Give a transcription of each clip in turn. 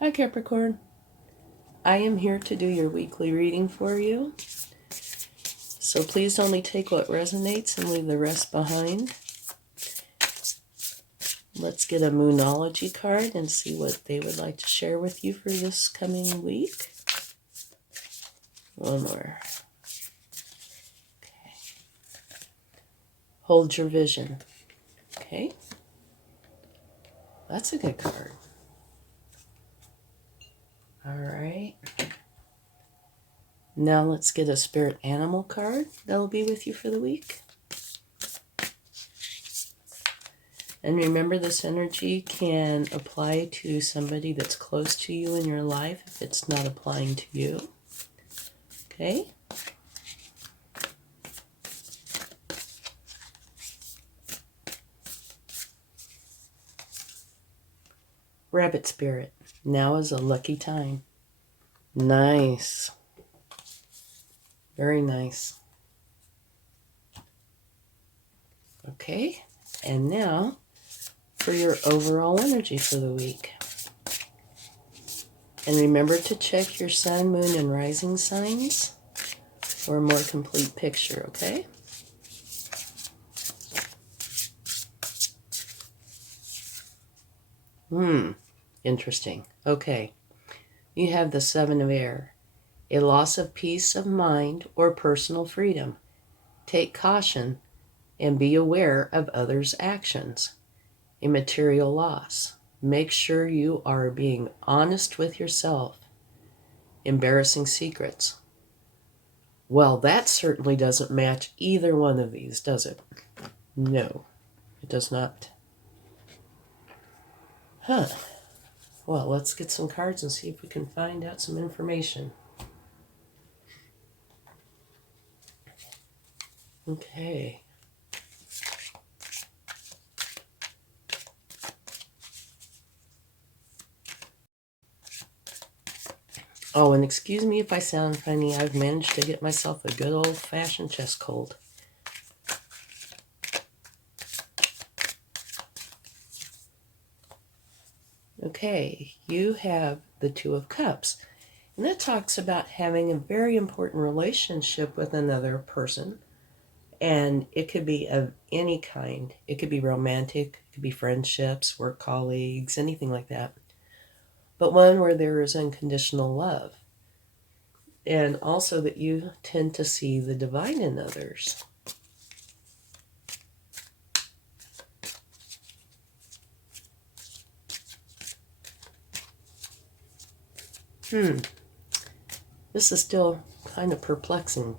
Hi Capricorn, I am here to do your weekly reading for you. So please only take what resonates and leave the rest behind. Let's get a Moonology card and see what they would like to share with you for this coming week. One more. Okay. Hold your vision. Okay. That's a good card. All right. Now let's get a spirit animal card that'll be with you for the week. And remember, this energy can apply to somebody that's close to you in your life if it's not applying to you. Okay? Rabbit spirit. Now is a lucky time. Nice. Very nice. Okay. And now for your overall energy for the week. And remember to check your sun, moon, and rising signs for a more complete picture, okay? Interesting. Okay. You have the Seven of Air. A loss of peace of mind or personal freedom. Take caution and be aware of others' actions. A material loss. Make sure you are being honest with yourself. Embarrassing secrets. Well, that certainly doesn't match either one of these, does it? No, it does not. Huh. Well, let's get some cards and see if we can find out some information. Okay. Oh, and excuse me if I sound funny. I've managed to get myself a good old-fashioned chest cold. Okay, you have the Two of Cups. And that talks about having a very important relationship with another person. And it could be of any kind. It could be romantic, it could be friendships, work colleagues, anything like that. But one where there is unconditional love. And also that you tend to see the divine in others. This is still kind of perplexing.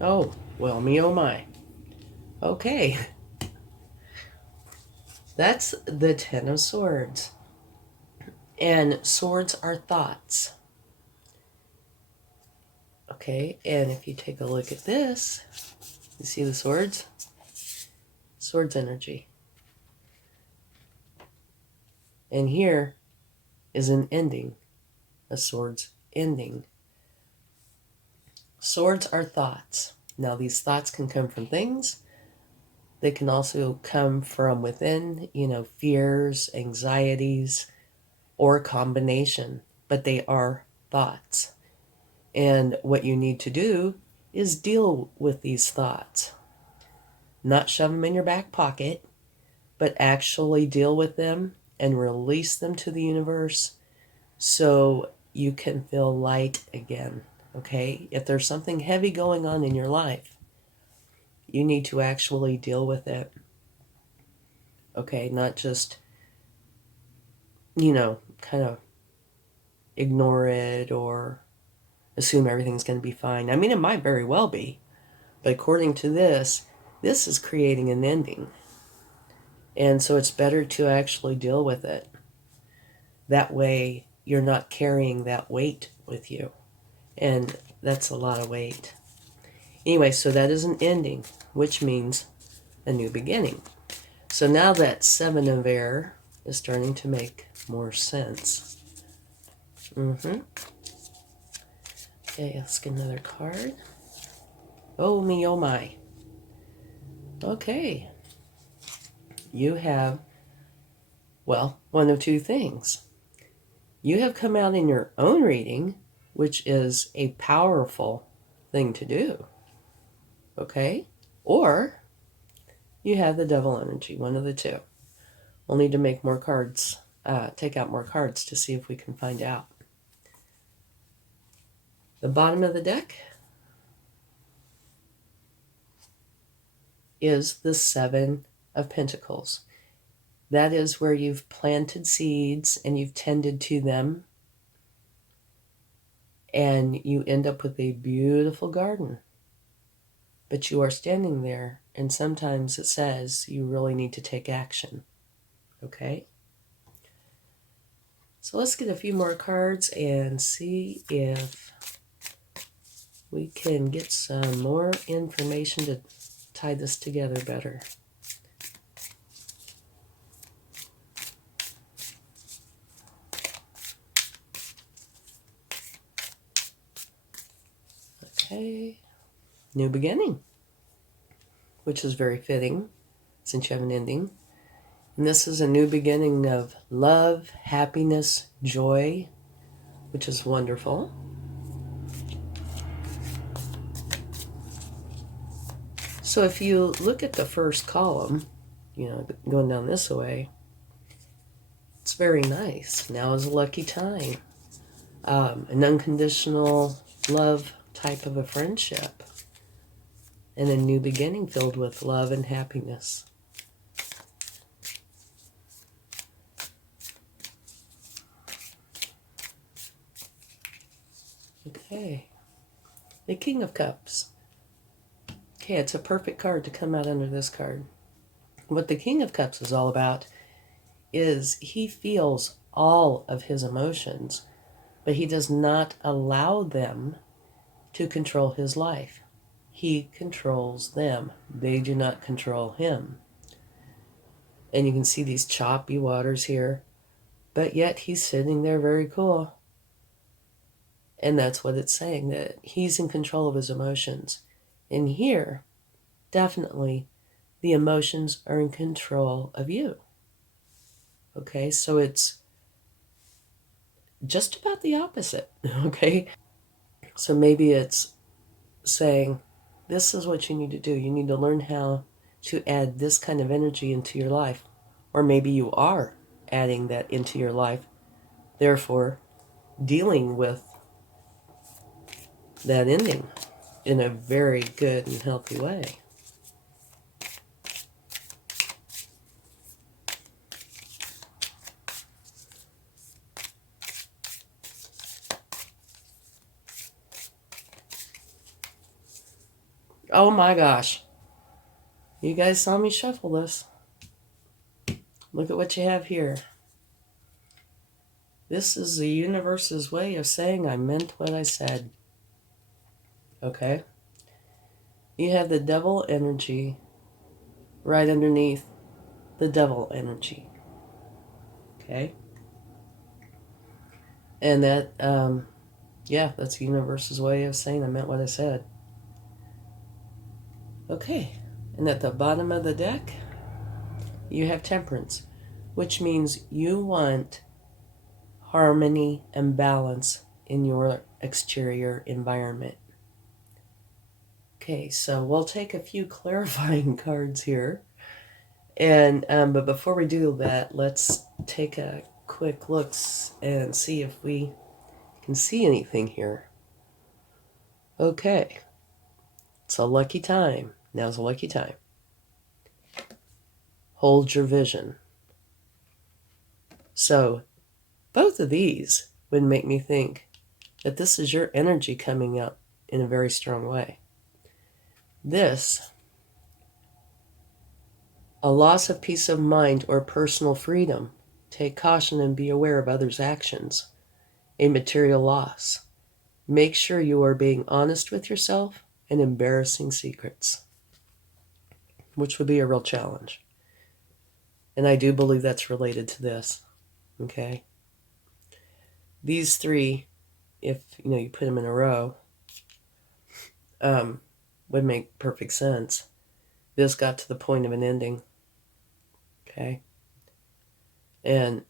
Oh, well, me oh my. Okay. That's the Ten of Swords. And swords are thoughts. Okay, and if you take a look at this, you see the swords? Swords energy. And here is an ending, a sword's ending. Swords are thoughts. Now, these thoughts can come from things. They can also come from within, fears, anxieties, or a combination. But they are thoughts. And what you need to do is deal with these thoughts. Not shove them in your back pocket, but actually deal with them and release them to the universe so you can feel light again, okay? If there's something heavy going on in your life, you need to actually deal with it, okay? Not just, kind of ignore it or assume everything's going to be fine. I mean, it might very well be, but according to this is creating an ending. And so it's better to actually deal with it. That way you're not carrying that weight with you. And that's a lot of weight. Anyway, so that is an ending, which means a new beginning. So now that Seven of Air is starting to make more sense. Okay, let's get another card. Oh me, oh my. Okay. You have Well, one of two things. You have come out in your own reading, which is a powerful thing to do. Okay? Or you have the devil energy, one of the two. We'll need to make more cards, take out more cards to see if we can find out. The bottom of the deck is the Seven of Pentacles. That is where you've planted seeds and you've tended to them, and you end up with a beautiful garden. But you are standing there, and sometimes it says you really need to take action. Okay? So let's get a few more cards and see if we can get some more information to tie this together better. Okay. New beginning, which is very fitting since you have an ending. And this is a new beginning of love, happiness, joy, which is wonderful. So if you look at the first column, going down this way, it's very nice. Now is a lucky time. An unconditional love type of a friendship. And a new beginning filled with love and happiness. Okay. The King of Cups. Okay, it's a perfect card to come out under this card. What the King of Cups is all about is he feels all of his emotions, but he does not allow them to control his life. He controls them. They do not control him. And you can see these choppy waters here, but yet he's sitting there very cool. And that's what it's saying, that he's in control of his emotions. And here, definitely, the emotions are in control of you. Okay, so it's just about the opposite, okay? So maybe it's saying, this is what you need to do. You need to learn how to add this kind of energy into your life. Or maybe you are adding that into your life, therefore dealing with that ending in a very good and healthy way. Oh my gosh. You guys saw me shuffle this. Look at what you have here. This is the universe's way of saying I meant what I said. Okay? You have the devil energy right underneath the devil energy. Okay? And that, that's the universe's way of saying I meant what I said. Okay. And at the bottom of the deck, you have Temperance, which means you want harmony and balance in your exterior environment. Okay, so we'll take a few clarifying cards here. And but before we do that, let's take a quick look and see if we can see anything here. Okay, it's a lucky time. Now's a lucky time. Hold your vision. So both of these would make me think that this is your energy coming up in a very strong way. This, a loss of peace of mind or personal freedom. Take caution and be aware of others' actions. A material loss. Make sure you are being honest with yourself and embarrassing secrets, which would be a real challenge. And I do believe that's related to this. Okay? These three, if you put them in a row, would make perfect sense. This got to the point of an ending. Okay? And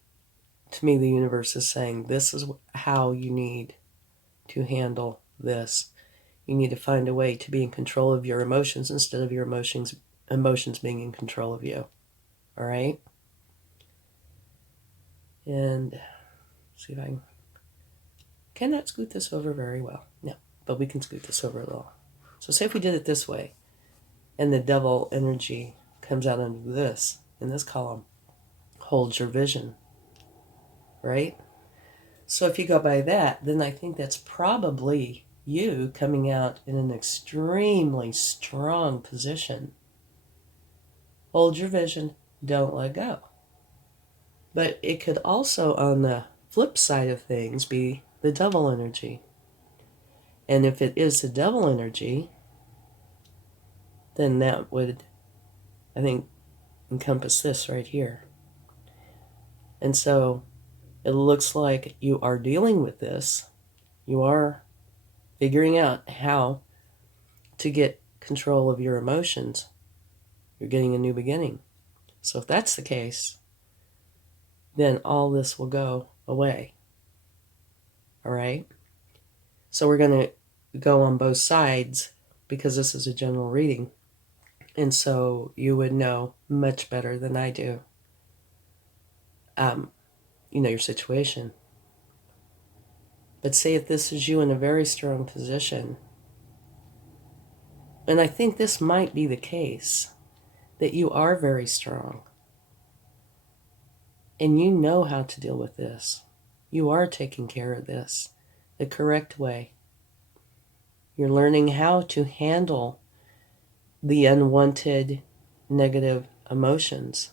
to me, the universe is saying this is how you need to handle this. You need to find a way to be in control of your emotions instead of your emotions being in control of you. All right? And see if I cannot scoot this over very well. No, but we can scoot this over a little. So say if we did it this way, and the devil energy comes out under this, in this column, holds your vision, right? So if you go by that, then I think that's probably you coming out in an extremely strong position. Hold your vision, don't let go. But it could also, on the flip side of things, be the devil energy. And if it is the devil energy, then that would, I think, encompass this right here. And so it looks like you are dealing with this. You are figuring out how to get control of your emotions. You're getting a new beginning. So if that's the case, then all this will go away. All right? So we're going to go on both sides because this is a general reading. And so you would know much better than I do, your situation. But say if this is you in a very strong position, and I think this might be the case, that you are very strong and you know how to deal with this. You are taking care of this the correct way. You're learning how to handle the unwanted negative emotions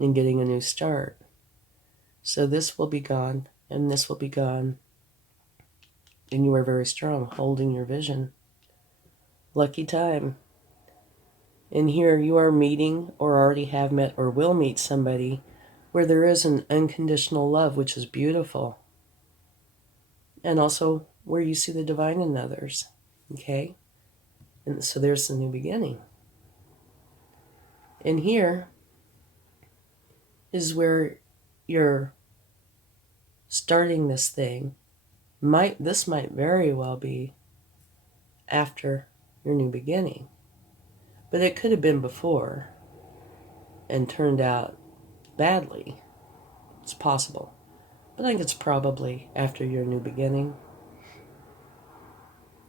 and getting a new start. So this will be gone and this will be gone. And you are very strong, holding your vision. Lucky time. And here you are meeting or already have met or will meet somebody where there is an unconditional love, which is beautiful. And also where you see the divine in others. Okay? And so there's the new beginning. And here is where you're starting this thing. This might very well be after your new beginning. But it could have been before and turned out badly. It's possible. But I think it's probably after your new beginning,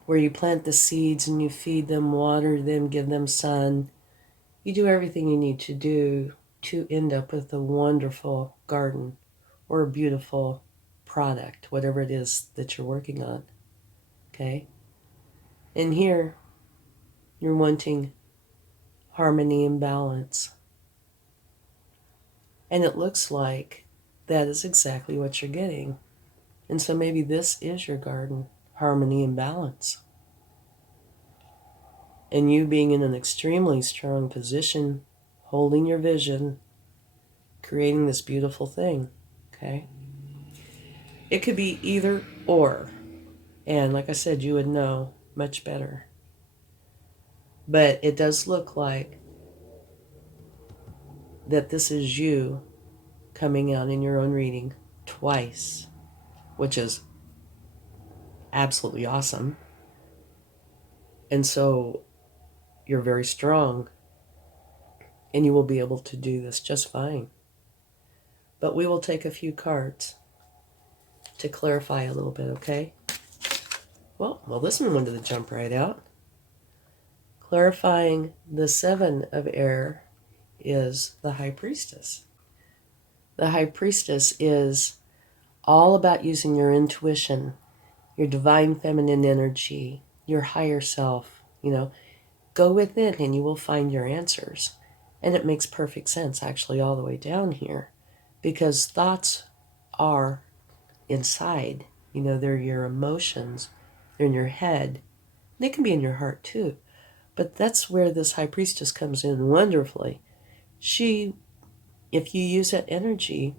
where you plant the seeds and you feed them, water them, give them sun. You do everything you need to do to end up with a wonderful garden or a beautiful product, whatever it is that you're working on. Okay? And here, you're wanting harmony and balance. And it looks like that is exactly what you're getting. And so maybe this is your garden, harmony and balance. And you being in an extremely strong position, holding your vision, creating this beautiful thing, okay? It could be either or. And like I said, you would know much better. But it does look like that this is you coming out in your own reading twice, which is absolutely awesome. And so you're very strong and you will be able to do this just fine. But we will take a few cards to clarify a little bit, okay? Well, this one wanted to jump right out. Clarifying the 7 of air is the High Priestess. The High Priestess is all about using your intuition, your divine feminine energy, your higher self. Go within and you will find your answers. And it makes perfect sense, actually, all the way down here, because thoughts are inside. They're your emotions. They're in your head. They can be in your heart too. But that's where this High Priestess comes in wonderfully. If you use that energy,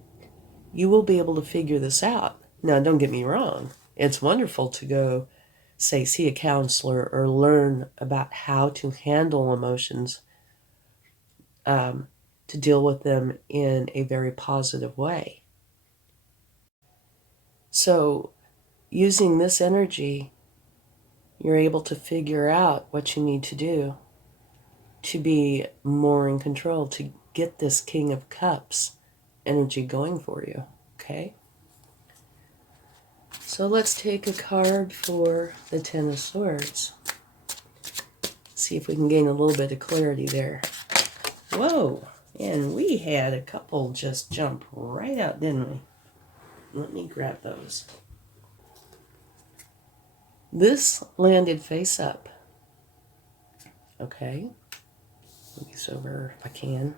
you will be able to figure this out. Now, don't get me wrong. It's wonderful to go, say, see a counselor or learn about how to handle emotions to deal with them in a very positive way. So, using this energy, you're able to figure out what you need to do to be more in control, to get this King of Cups energy going for you, okay? So let's take a card for the Ten of Swords. See if we can gain a little bit of clarity there. Whoa, and we had a couple just jump right out, didn't we? Let me grab those. This landed face up. Okay. Move these over if I can.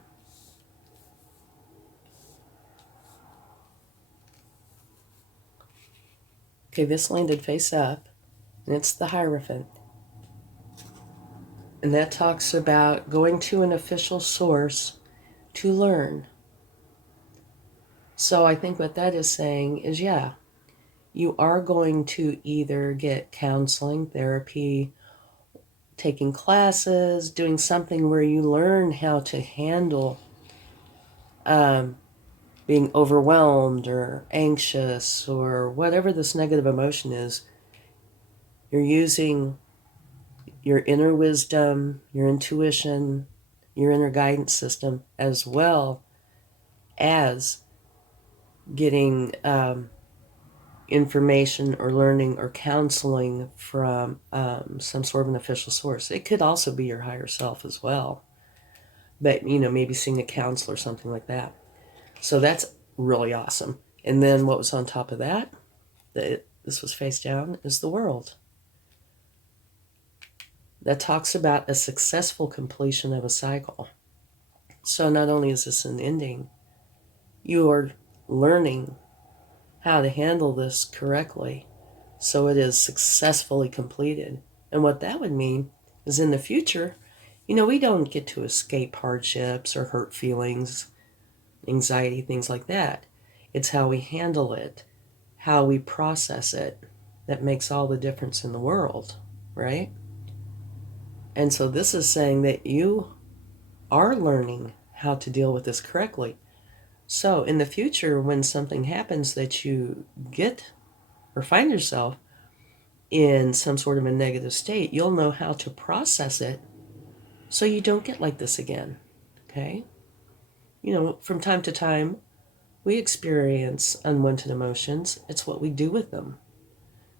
Okay, this landed face up, and it's the Hierophant. And that talks about going to an official source to learn. So I think what that is saying is, yeah, you are going to either get counseling, therapy, taking classes, doing something where you learn how to handle being overwhelmed or anxious or whatever this negative emotion is. You're using your inner wisdom, your intuition, your inner guidance system, as well as getting information or learning or counseling from some sort of an official source. It could also be your higher self as well, but maybe seeing a counselor or something like that. So that's really awesome. And then what was on top of that, this was face down, is the World. That talks about a successful completion of a cycle. So not only is this an ending, you are learning how to handle this correctly so it is successfully completed. And what that would mean is in the future, we don't get to escape hardships or hurt feelings, anxiety, things like that. It's how we handle it, how we process it, that makes all the difference in the world, right? And so this is saying that you are learning how to deal with this correctly. So in the future, when something happens that you get or find yourself in some sort of a negative state, you'll know how to process it so you don't get like this again, okay? From time to time, we experience unwanted emotions. It's what we do with them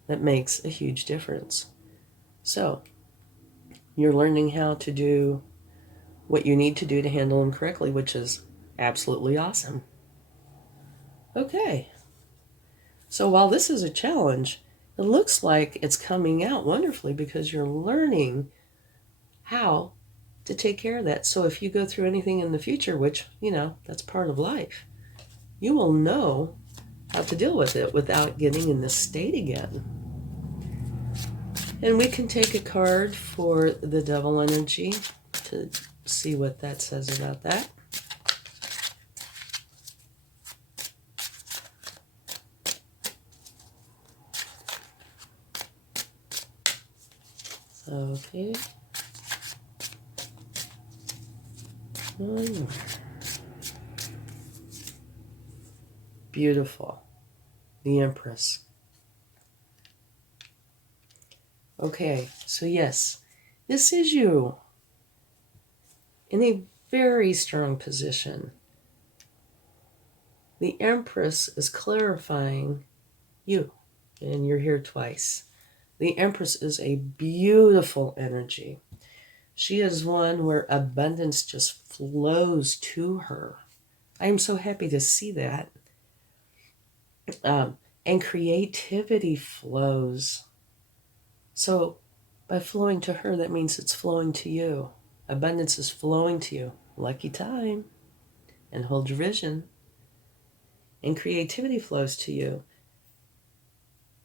that makes a huge difference. So you're learning how to do what you need to do to handle them correctly, which is absolutely awesome. Okay. So while this is a challenge, it looks like it's coming out wonderfully because you're learning how to take care of that. So if you go through anything in the future, which, that's part of life, you will know how to deal with it without getting in this state again. And we can take a card for the Devil energy to see what that says about that. Okay. Beautiful. The Empress. Okay, so yes, this is you in a very strong position. The Empress is clarifying you, and you're here twice. The Empress is a beautiful energy. She is one where abundance just flows to her. I am so happy to see that. And creativity flows. So by flowing to her, that means it's flowing to you. Abundance is flowing to you. Lucky time. And hold your vision. And creativity flows to you.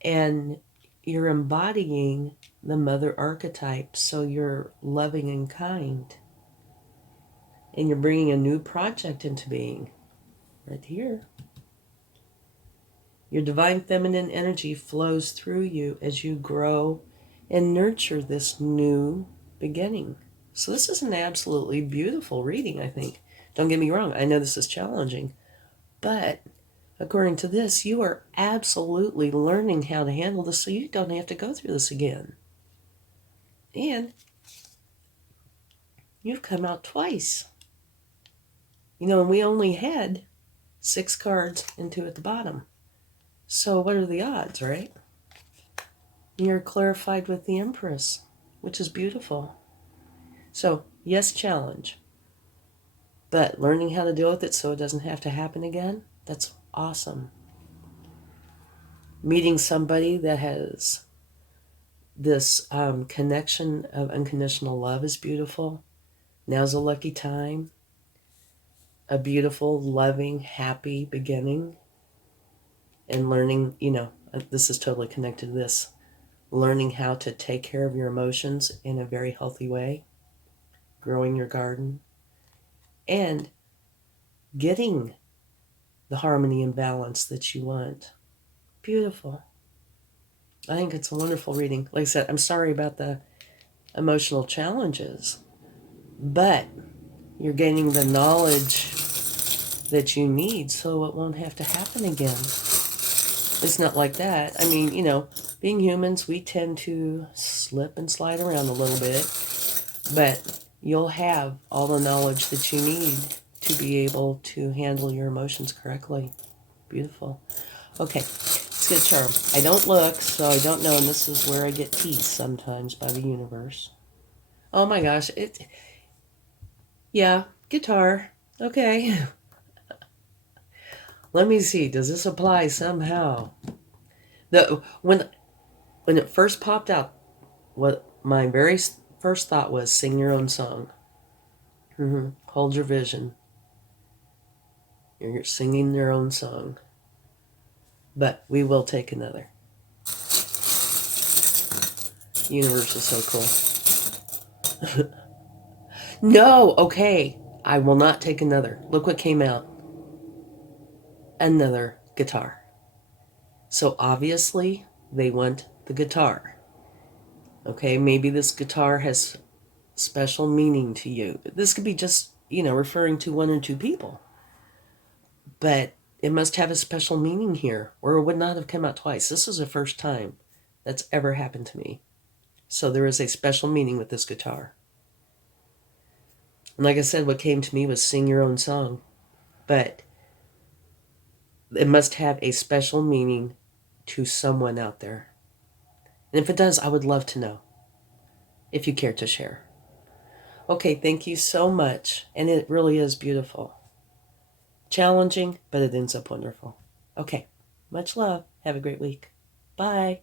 And you're embodying the mother archetype, so you're loving and kind. And you're bringing a new project into being. Right here. Your divine feminine energy flows through you as you grow and nurture this new beginning. So this is an absolutely beautiful reading, I think. Don't get me wrong, I know this is challenging, but according to this, you are absolutely learning how to handle this so you don't have to go through this again. And you've come out twice. And we only had 6 cards and 2 at the bottom. So what are the odds, right? You're clarified with the Empress, which is beautiful. So, yes, challenge. But learning how to deal with it so it doesn't have to happen again, that's awesome. Meeting somebody that has this connection of unconditional love is beautiful. Now's a lucky time. A beautiful, loving, happy beginning. And learning, this is totally connected to this. Learning how to take care of your emotions in a very healthy way. Growing your garden. And getting the harmony and balance that you want. Beautiful. I think it's a wonderful reading. Like I said, I'm sorry about the emotional challenges, but you're gaining the knowledge that you need so it won't have to happen again. It's not like that. I mean, being humans, we tend to slip and slide around a little bit, but you'll have all the knowledge that you need to be able to handle your emotions correctly. Beautiful. Okay, let's get a charm. I don't look, so I don't know, and this is where I get teased sometimes by the universe. Oh my gosh, yeah, guitar. Okay. Let me see, does this apply somehow? When it first popped out, what my very first thought was, sing your own song. Hold your vision. You're singing your own song. But we will take another. The universe is so cool. No, okay. I will not take another. Look what came out. Another guitar. So obviously, they want the guitar. Okay, maybe this guitar has special meaning to you. This could be just, referring to 1 or 2 people. But it must have a special meaning here, or it would not have come out twice. This is the first time that's ever happened to me. So there is a special meaning with this guitar. And like I said, what came to me was sing your own song. But it must have a special meaning to someone out there. And if it does, I would love to know, if you care to share. Okay, thank you so much. And it really is beautiful. Challenging, but it ends up wonderful. Okay, much love. Have a great week. Bye.